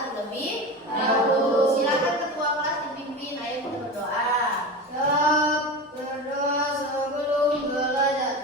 terlebih dahulu. Silakan ketua kelas dipimpin. Ayo kita berdoa. Berdoa sebelum belajar.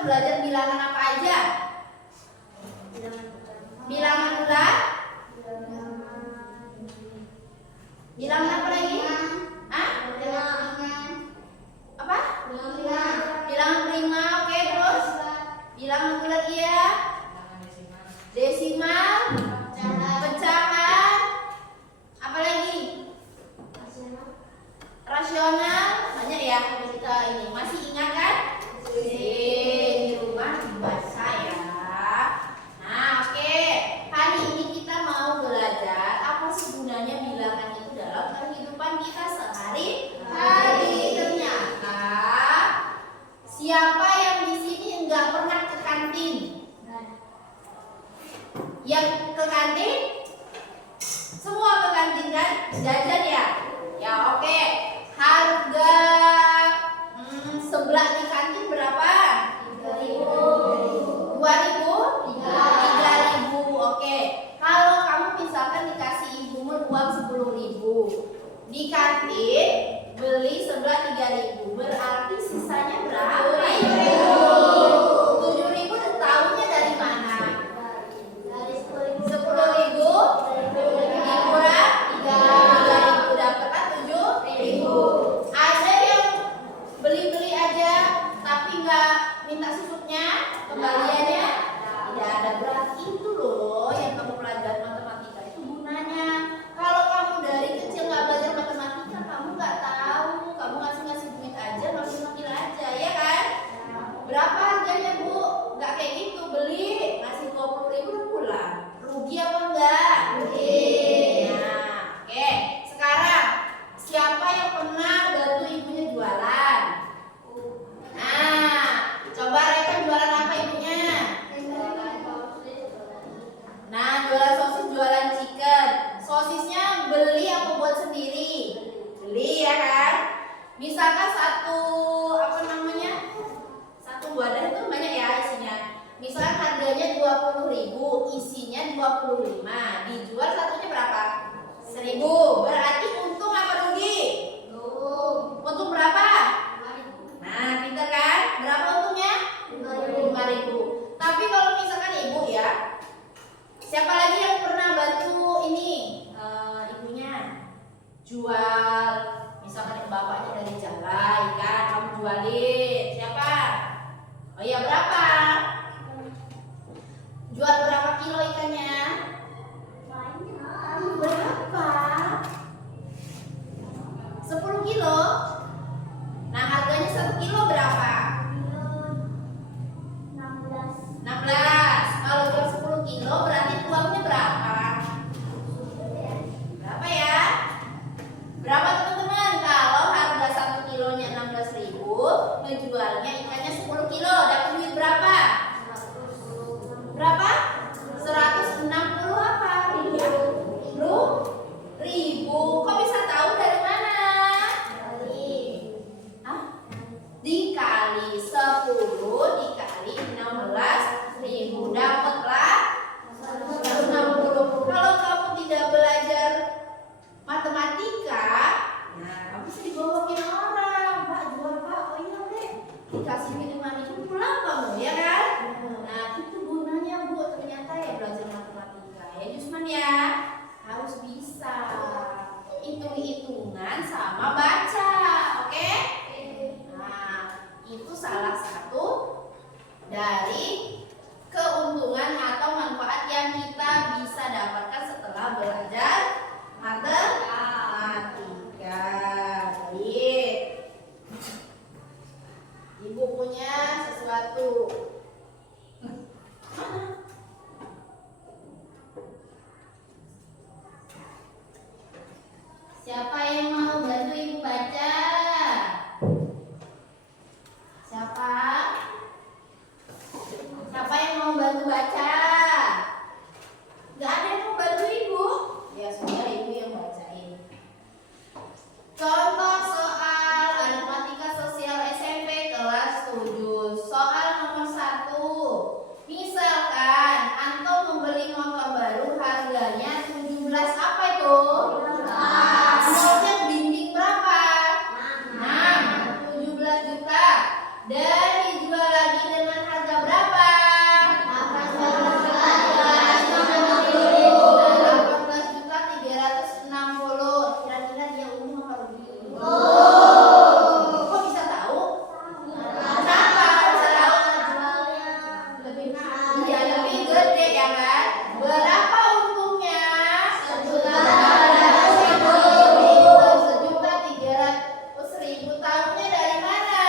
Belajar bilangan apa aja? Bilangan bulat? Bilangan apa lagi? Hah? Apa? Bilangan prima, oke, terus? Bilangan bulat iya? Desimal? Pecahan? Apa lagi? Rasional? Banyak ya kita ini. Masih ingat kan? Di rumah dibaca ya. Nah, oke. Hari ini kita mau belajar apa sih gunanya bilangan itu dalam kehidupan kita sehari-hari. Ternyata siapa yang di sini enggak pernah ke kantin? Yang ke kantin? Semua ke kantin kan? Jajan ya? Ya oke. Harga seblak di kantin berapa? 3.000. 2.000? 3.000. Oke. Kalau kamu misalkan dikasih ibumu uang 10.000, di kantin beli seblak 3.000, berarti sisanya berapa? 7.000. Tahunya dari mana? Dari 10.000. Dikurang 3.000 dapat 7.000. Ada yang beli-beli aja tapi nggak minta susutnya, kembaliannya tidak ada. Berarti itu loh yang kamu pelajari matematika itu gunanya. Kalau kamu dari kecil nggak belajar matematika, kamu nggak tahu, kamu ngasih duit 25. Dijual satunya berapa? 1.000. Berarti untung apa rugi? Untung berapa? Nah, pintar kan? Berapa untungnya? 5.000. Tapi kalau misalkan ibu ya, siapa lagi yang pernah bantu ini ibunya jual? Misalkan bapaknya dari Jalai kan, kamu jualin. Siapa? Oh iya, berapa? Jual berapa kilo ikannya? Berapa? 10 kilo. Nah, harganya 1 kilo berapa? 16. Kalau jual 10 kilo berarti uangnya berapa? Berapa ya? Berapa teman-teman? Kalau harga 1 kilonya 16.000, ngejualnya ikannya 10 kilo, dapat duit berapa? Berapa? 160 apa? Ribu. Kok bisa tahu dari mana? Dikali 10 dikali 16.000, dapatlah 160. Kalau kamu tidak belajar matematika, nah kamu bisa dibohongin orang. Pak, jual Pak, oh iya deh, dikasih minuman itu pulang kamu, ya kan? Nah itu gunanya Bu, ternyata ya belajar matematika ya Jusman ya, harus bisa hitung-hitungan sama baca, oke? Nah itu salah satu dari keuntungan atau manfaat yang kita bisa dapatkan setelah belajar matematika. Baik. Ibu punya sesuatu. Siapa yang mau bantu ibu baca? Siapa? Siapa yang mau bantu baca? Gak ada yang mau bantu ibu? Ya sudah, ibu yang bacain. Contoh soal aritmatika sosial SMP kelas 7. Soal nomor 1. Misalkan Anto membeli motor baru, harganya 17. Apa itu? Nolnya dinding berapa? 6. 17 juta. Dan dijual lagi dengan harga berapa? 18 juta 360. Kira-kira dia untung apa rugi? Kok bisa tahu? Kenapa bisa tahu? Lebih gede ya kan? Berapa untungnya? 1.300.000. Tahunya dari mana?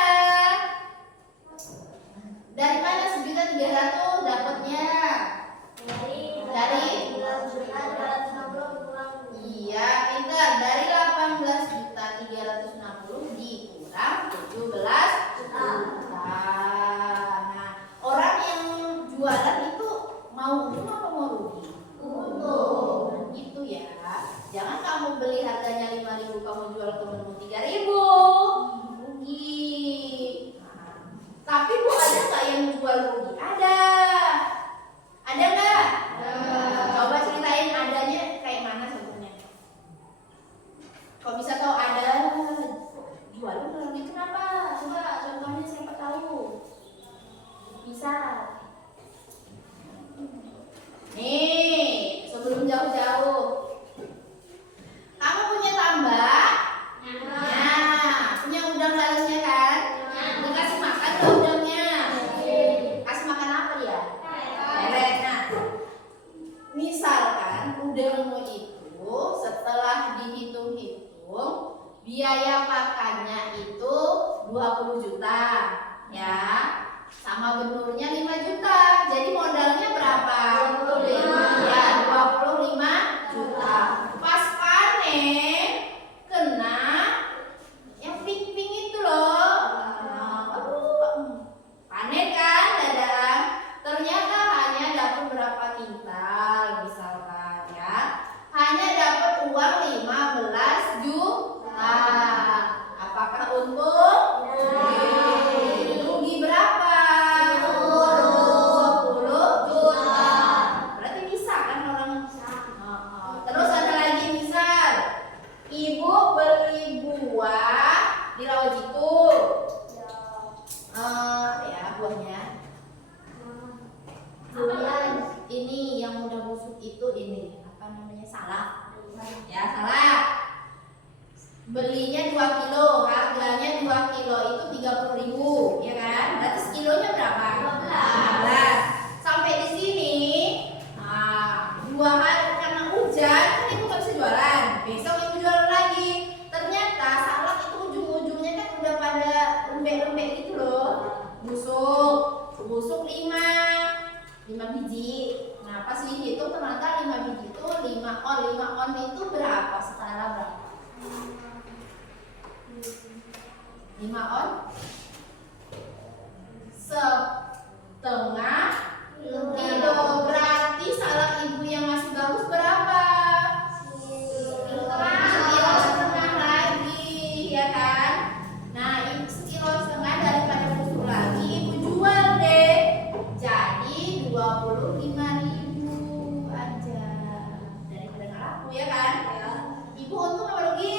Dari mana 1.300.000 dapatnya? Dari iya, pintar. Dari 18.360 dikurang 17 juta. Nah, orang yang jualan itu mau untung apa mau rugi? Untung. Gitu ya. Jangan kamu beli harganya 5.000, kamu jual temenmu 3.000. Rugi. Nah, tapi Bu, ada nggak yang jual rugi? Ada. Ada nggak? Coba ceritain adanya kayak mana contohnya. Kok bisa tahu ada jual rugi kenapa? Coba contohnya siapa tahu? Bisa. Nih, sebelum jauh-jauh, kamu punya tambak? Nah, punya udang dalamnya kan? Dikasih makan ke udangnya. Kasih makan apa dia? Lele. Nah, misalkan udangmu itu setelah dihitung-hitung biaya pakannya itu 20 juta, ya, sama benurnya 5 juta. Jadi modalnya berapa? 25. Ya, 25 juta. Pas panen kena yang pink-pink itu loh. Nah, panen kan dadang. Ternyata hanya dapat berapa kintal misalkan ya. Hanya dapat uang 15 juta. Apakah untung? Rugi berapa? 10 juta. Berarti bisa kan busuk itu ini apa namanya salak. Ya salak. Belinya 2 kilo, harganya 2 kilo itu 30.000, ya kan? Berarti sekilonya berapa? 15. Sampai di sini, nah, 2 hari karena hujan, kan ibu nggak bisa jualan. Besok ibu jualan lagi. Ternyata salak itu ujung-ujungnya kan udah pada lembek-lembek gitu loh, busuk 5 biji. Nah pas dihitung ternyata 5 biji itu 5 on itu berapa? Setara berapa? 5 on setengah kilo. Berarti salak ibu yang masih bagus berapa? Sekilo setengah lagi, ya kan? Nah ini sekilo setengah daripada busuk lagi ibu jual deh. Jadi 25.000 aja daripada nggak laku, ya kan? Ibu untung apa rugi?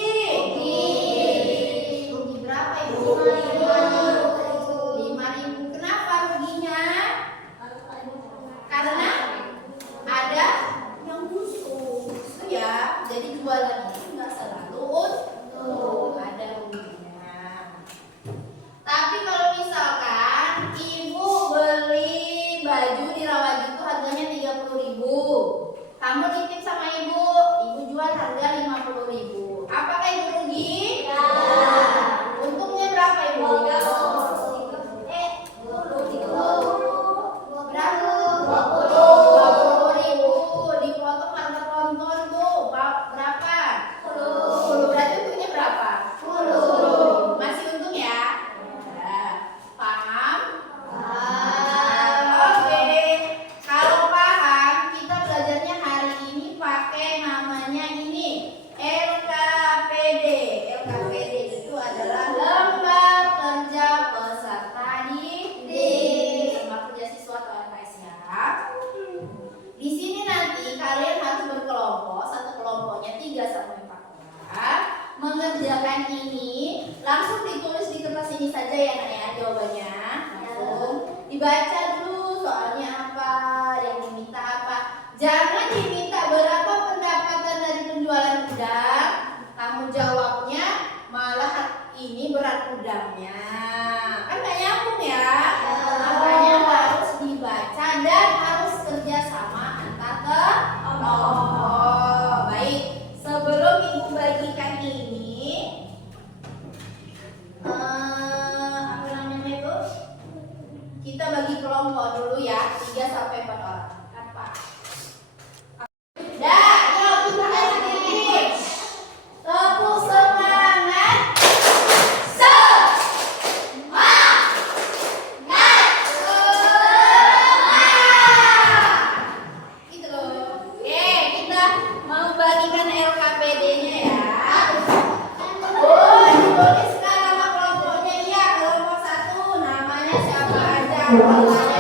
Rugi berapa ibu? 5.000. Kenapa ruginya? Karena ada yang busuk, ya. Jadi jualan itu nggak selalu untung, ada ruginya. Tapi kalau misalkan ibu beli baju di Rawajito harganya 30.000, kamu titip sama ibu jual harga 50.000. Apakah ibu rugi? Ya. Untungnya berapa ibu? 20.000. Dipotong harga tronton tuh berapa? 10. Berarti untungnya berapa? 10. Masih untung ya? Paham? Oke. Kalau paham, kita belajarnya hari ini pakai namanya ini LKPD. LKPD itu adalah lembar kerja peserta didik, lembar kerja siswa atau LKS ya. Di sini nanti kalian harus berkelompok, satu kelompoknya 3 sampai 4 orang, mengerjakan ini. Langsung ditulis di kertas ini saja ya nak ya, jawabannya. Langsung dibaca dulu soalnya apa, yang diminta apa. Jangan diminta berapa pendapatan dari penjualan udang, kamu jawabnya malah ini berat udangnya. Kan gak nyambung ya. Makanya harus dibaca dan harus kerja sama antar kelompok. Baik, sebelum ibu bagikan ini apa namanya itu, kita bagi kelompok dulu ya, 3 sampai 4 orang. Apa? Dah, yuk kita kasih titik. Tepuk semangat. Gitu loh. Oke, kita mau bagikan LKPD-nya ya. Oh, dituliskan nama kelompoknya ya. Kelompok 1 namanya siapa aja? Kelompok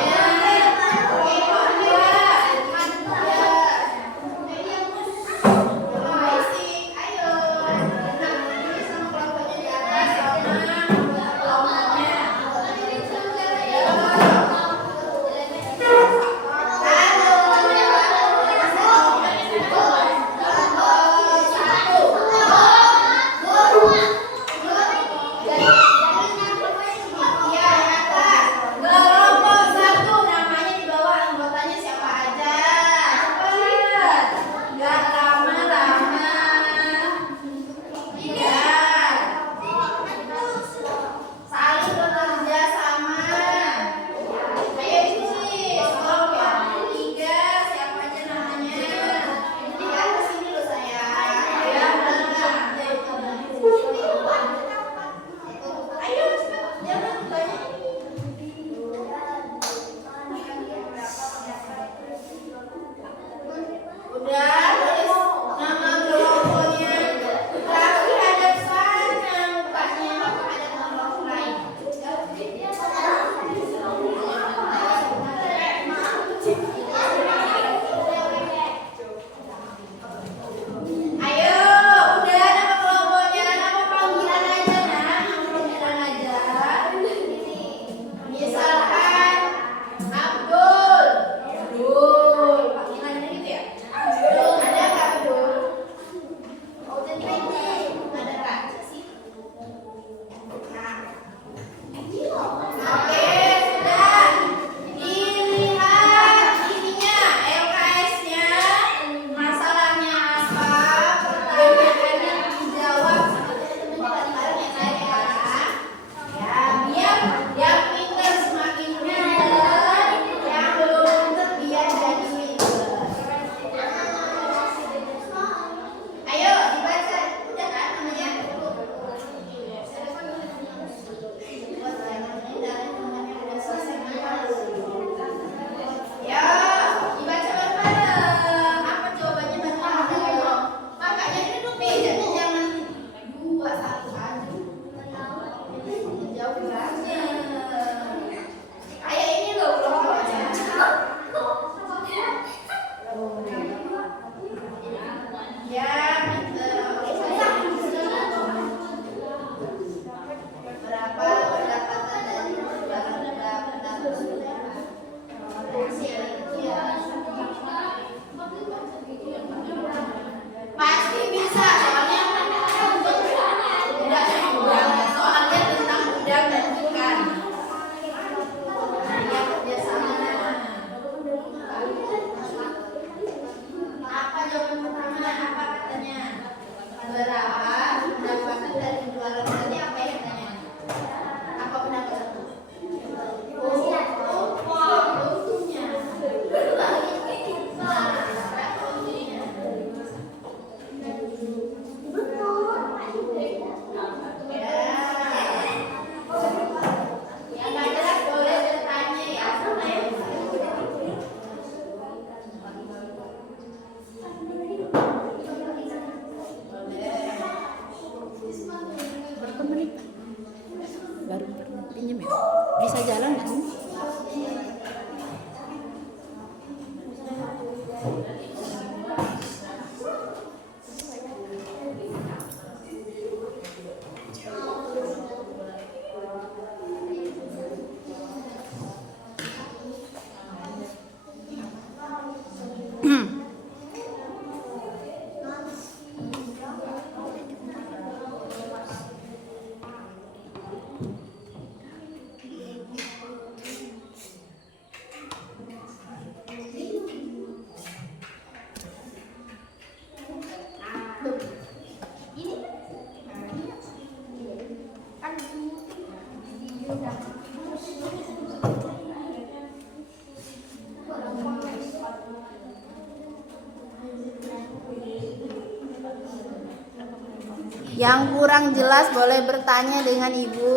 bisa, soalnya soalnya tentang udang dan ikan. Nah, yang kerjasama. Apa jawaban pertama? Apa katanya? Berapa pendapatan dari penjualan tadi? Apa yang katanya? Apa pendapat satu? Untungnya. Yang nggak jelas boleh bertanya ya. Berapa menit? Baru pinjam ya? Bisa jalan nggak sih? Yang kurang jelas boleh bertanya dengan ibu.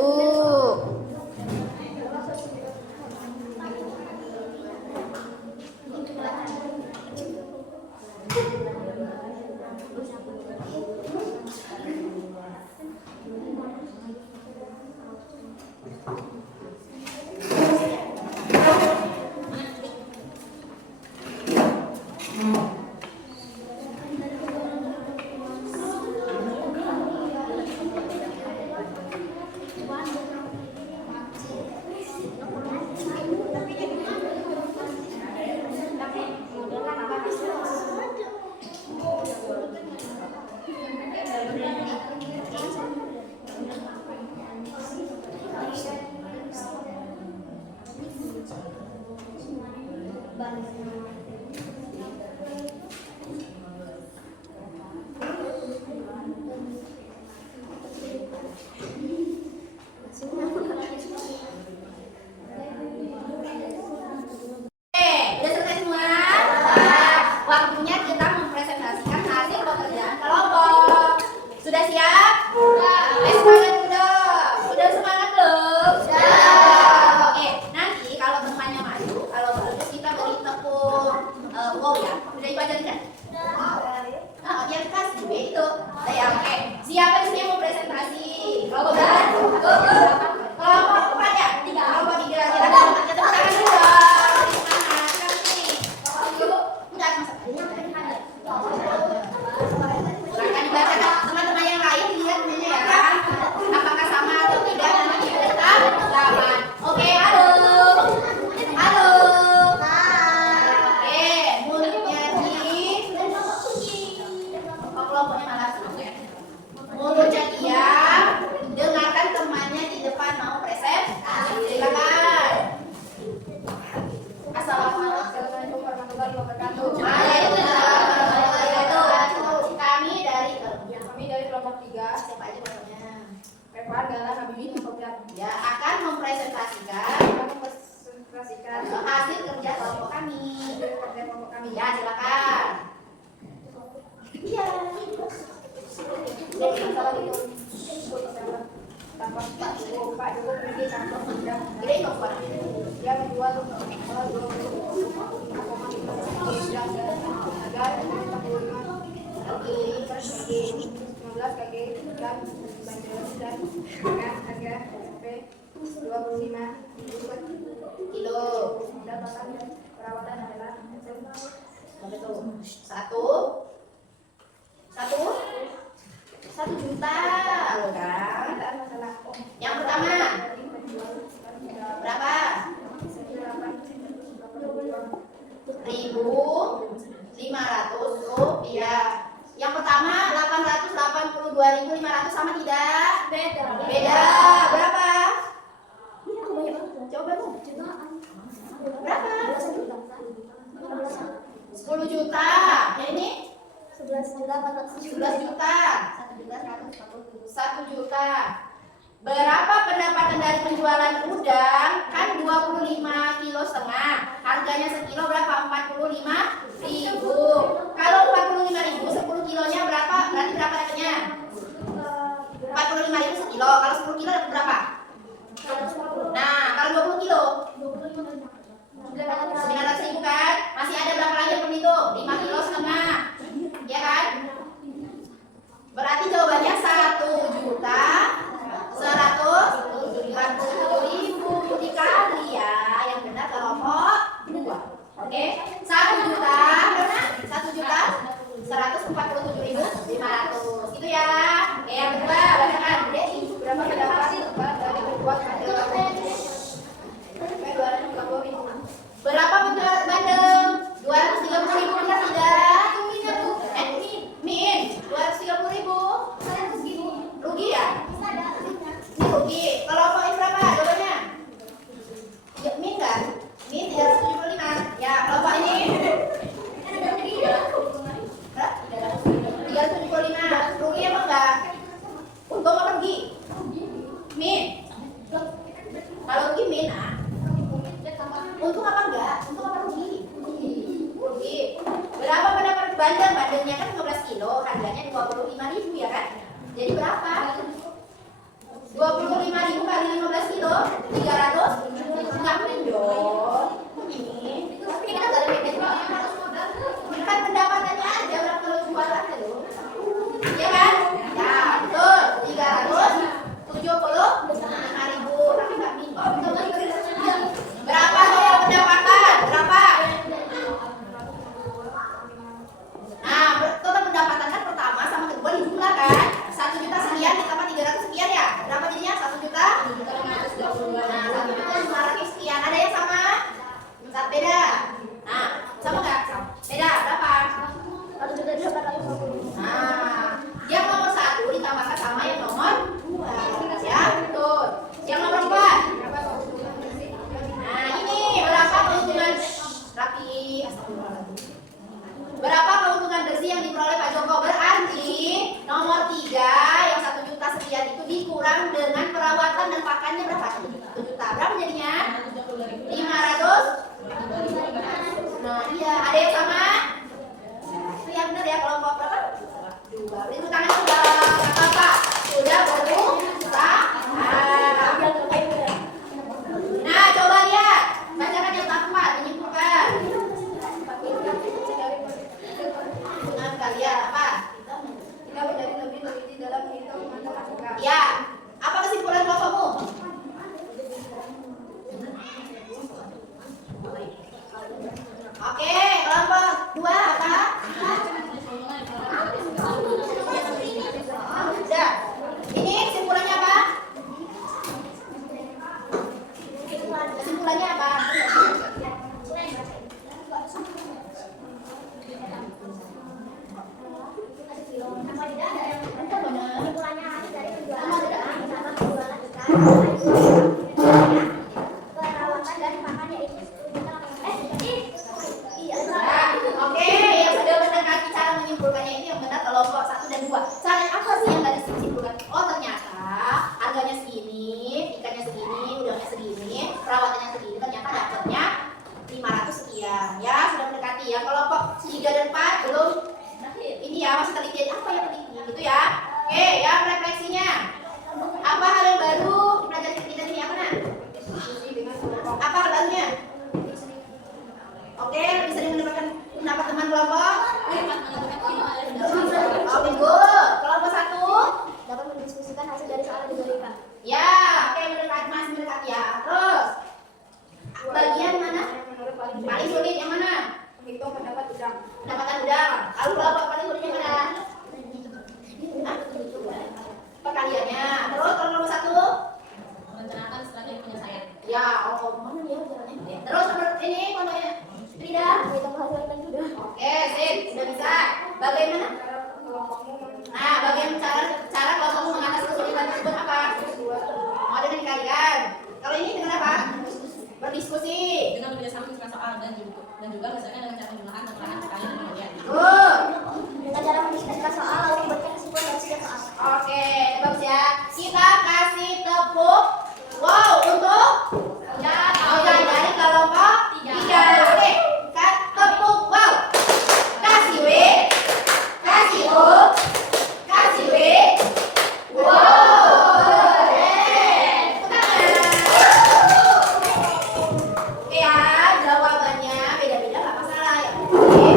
Udah selesai semua? Waktunya kita mempresentasikan hasil pekerjaan kelompok. Sudah siap? Semangat belum? Sudah semangat belum? Oke, nanti kalau temannya maju, kalau bagus kita beri tepung wow ya. Udah dibaca tidak? Yang kasih B itu. Ya, oke. Siapa di sini yang mau presentasi? Kelompok berapa? Kelompok 4 ya? 3. Kelompok 3. Silakan tepuk tangan dulu dong. Silakan dibacakan teman-teman yang lain lihat ini ya kan? Apakah sama atau tidak nanti tetap lawan. Oke, halo. Halo. Oke, mulutnya di kelompoknya malah senang ya. Mulutnya diam, dengarkan temannya di depan mau presentasi. Silakan. Assalamualaikum warahmatullahi wabarakatuh. Kami dari kelompok 3. Siapa aja namanya? Revan, Galang, Habibin, Sofian. Ya, akan mempresentasikan hasil kerja kelompok kami. Ya, silakan. Iya. Yang kedua kilo. Pendapatan perawatan adalah satu juta loh kan. Yang pertama berapa? 1.500 rupiah. Yang pertama 800 22.500 sama tidak? Beda. Beda. Berapa? Coba Bu. Berapa? 10 juta. Yang ini? 11 juta 11 juta. 1 juta. Berapa pendapatan dari penjualan udang? Kan 25 kilo setengah. Harganya sekilo berapa? 45.000. Kalau 45.000 10 kilonya berapa? Berarti berapa dapatnya? 45.000 sekilo. Kalau 10 kilo dapat berapa? Nah, kalau 20 kilo 900.000 kan? Masih ada berapa lagi yang perlu dihitung? 5 kilo setengah. Ya kan? Berarti jawabannya 1 juta 147.000 dikali ya. Yang benar kelompok 2. Oke? 1 juta berapa? 1 juta 147.500. Gitu ya. Oke, yang kedua bacakan. Dek, berapa pendapatan dari berbuat berapa penjualan bandeng? 230.000 benar tidak? Min 230.000. Rugi ya? Ini rugi. Kalau poin berapa jawabannya? Ya, min kan? Min 375. Ya, kelompok ini 375. Rugi apa enggak? Untung apa rugi? Min. Kalau rugi min ah. Untung apa enggak? Untung apa rugi? Rugi. Berapa pendapat bandeng? Bandengnya kan 15 kilo, harganya 25.000 ya kan? Jadi berapa? 25.000 kali 15 kilo 300. Enggak dong. Ini kita enggak ada beda. Kan pendapatannya aja berapa kalau jualan dulu. Ya kan? Ya, betul. 375.000. Tapi enggak bingung. Berapa total pendapatan? Berapa? Nah, total pendapatan kan pertama sama kedua dijumlah kan? 1 juta sekian ditambah 300 sekian ya? Berapa jadinya? 1 juta? Nah, 1.500.000 sekian. Ada yang sama? Beda. Nah, sama nggak? Beda. Berapa? 1.850.000. Nah, yang nomor 1 ditambahkan sama yang nomor 2. Ya, betul. Yang nomor 4. Nah, ini berapa keuntungan rapi? Berapa keuntungan bersih yang diperoleh Pak Joko? Berarti nomor 3 yang 1 juta sekian itu dikurang dengan perawatan dan pakannya berapa? 1 juta. Berapa jadinya? 500. Nah, iya. Ada yang sama? Itu yang benar ya, kelompok berapa? 2. Beri tepuk tangan sudah. Apa? Sudah berusaha. Nah, coba lihat. Bacakan yang keempat, menyimpulkan. Dengan kalian apa? Kita menjadi lebih teliti dalam menghitung matematika. Ya. Apa kesimpulan kelompokmu? Oke, kelompok 2 apa? Sudah. Ini kesimpulannya apa? Kesimpulannya apa? Oke, yang sudah mendekati cara menyimpulkannya ini yang benar kelompok 1 dan 2. Cara apa sih yang tadi disimpulkan? Oh, ternyata harganya segini, ikannya segini, udangnya segini, perawatannya segini, ternyata dapatnya 500 sekian. Ya, sudah mendekati ya. Kelompok 3 dan 4 belum ini ya, masih teliti. Apa yang teliti gitu ya? Oke, yang refleksinya. Apa hal yang baru di pelajaran kita ini apa nah? Apa hal barunya? Oke, lebih sering mendapatkan pendapat teman kelompok. Oh, minggu. Kelompok 1 dapat mendiskusikan hasil dari soal yang diberikan. ya, oke mendekati masih mendekati ya. Terus bagian mana? Paling sulit yang mana? Menghitung pendapat udang. Pendapatan udang. Lalu kelompok paling sulit yang mana? Hah? Perkaliannya. Terus kalau nomor 1? Merencanakan strategi penyelesaian. Ya, oh mana dia jalannya? Terus nomor ini kelompoknya Frida. Menghitung hasil ikan juga. Oke, sip, sudah bisa. Bagaimana? Kelompokmu Nah, bagaimana cara berdiskusi. dengan bekerjasama menyelesaikan soal dan juga misalnya dengan cara penggunaan dan penggunaan sekali dan kemudian. Good. Dengan cara mendiskusikan soal lalu membuatkan kesimpulan dari setiap soal. Oke, bagus ya. Kita kasih tepuk wow untuk dari kelompok 3. Oke, tepuk wow. Kasih W, kasih O, kasih W. Wow. Tepuk tangan. Oke ya, jawabannya beda-beda nggak masalah ya. Oke,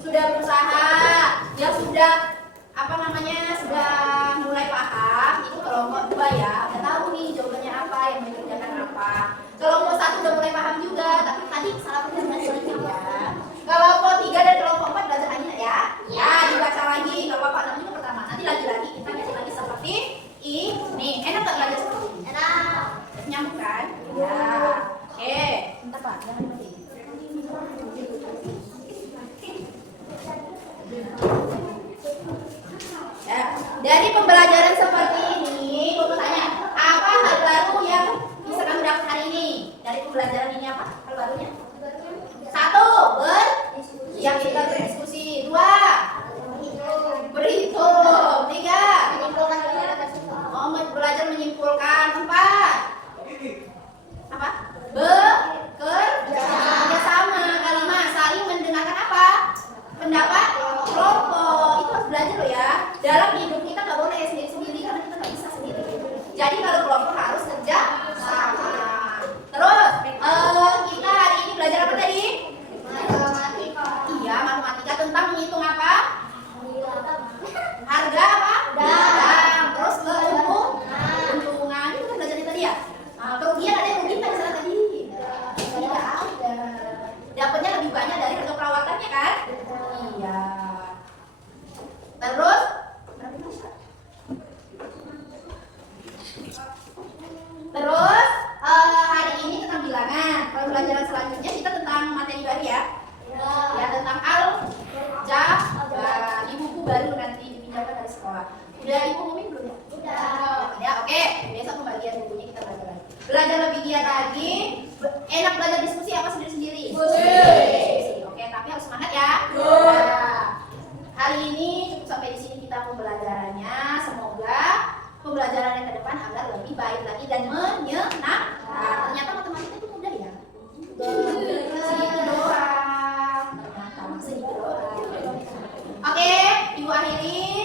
sudah berusaha, ya sudah apa namanya sudah mulai paham. Itu kelompok 2 ya, udah tahu nih jawabannya apa, yang dikerjakan apa. Kelompok 1 udah mulai paham juga, tapi tadi salah pencernaan sedikit ya. Kelompok 3 dan kelompok 4 belajar lagi ya. Ya, dibaca lagi, nggak apa-apa. Namanya juga pertama. Nanti lagi-lagi kita baca lagi seperti ini. Enak nggak belajar seperti ini? Enak. Nyambung kan? Ya. Oke. Bentar Pak, jangan mati. Ya, dari pembelajaran seperti ini, aku tanya, apa hal baru yang bisa kamu dapat hari ini? Dari pembelajaran ini apa? Hal barunya? 1, yang kita berdiskusi. 2, berhitung. 3, belajar menyimpulkan. 4, apa? Bekerja sama. 5, saling mendengarkan apa? Pendapat kelompok. Itu harus belajar loh ya. Dalam hidup kita nggak boleh sendiri-sendiri karena kita nggak bisa sendiri. Jadi kalau kelompok harus kerja sama. Terus kita hari ini belajar apa tadi? Matematika. Iya, matematika tentang menghitung apa? Harga apa? Barang. Terus keuntungan. Itu kita belajar tadi ya. Kerugian ada yang rugi nggak di sana tadi? Tidak ada. Dapatnya lebih banyak dari harga perawatannya kan? Iya. Terus hari ini tentang bilangan. Kalau pelajaran selanjutnya kita tentang materi baru ya. Ya tentang aljabar. Di buku baru nanti dipinjamkan dari sekolah. Udah ibu ngomongin belum ya? Udah. Ya oke. Besok pembagian bukunya kita belajar lagi. Belajar lebih giat lagi. Enak belajar diskusi apa sendiri-sendiri? Diskusi. Oke, tapi harus semangat ya. Hari ini cukup sampai di sini kita pembelajarannya. Semoga pembelajaran yang ke depan agar lebih baik lagi dan menyenangkan. Ternyata matematika itu mudah ya. Sedikit doang. Ternyata sedikit doang. Oke, ibu akhiri.